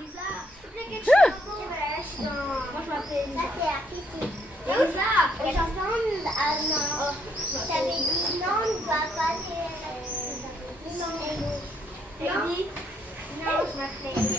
Lisa, s'il te plaît, quelque chose. Voilà, je suis dans... Moi, je m'appelle Lisa. Ça, c'est artistique. Lisa, j'entends... Ah non. T'avais dit non, on ne va pas aller... Non. Non, je m'appelle...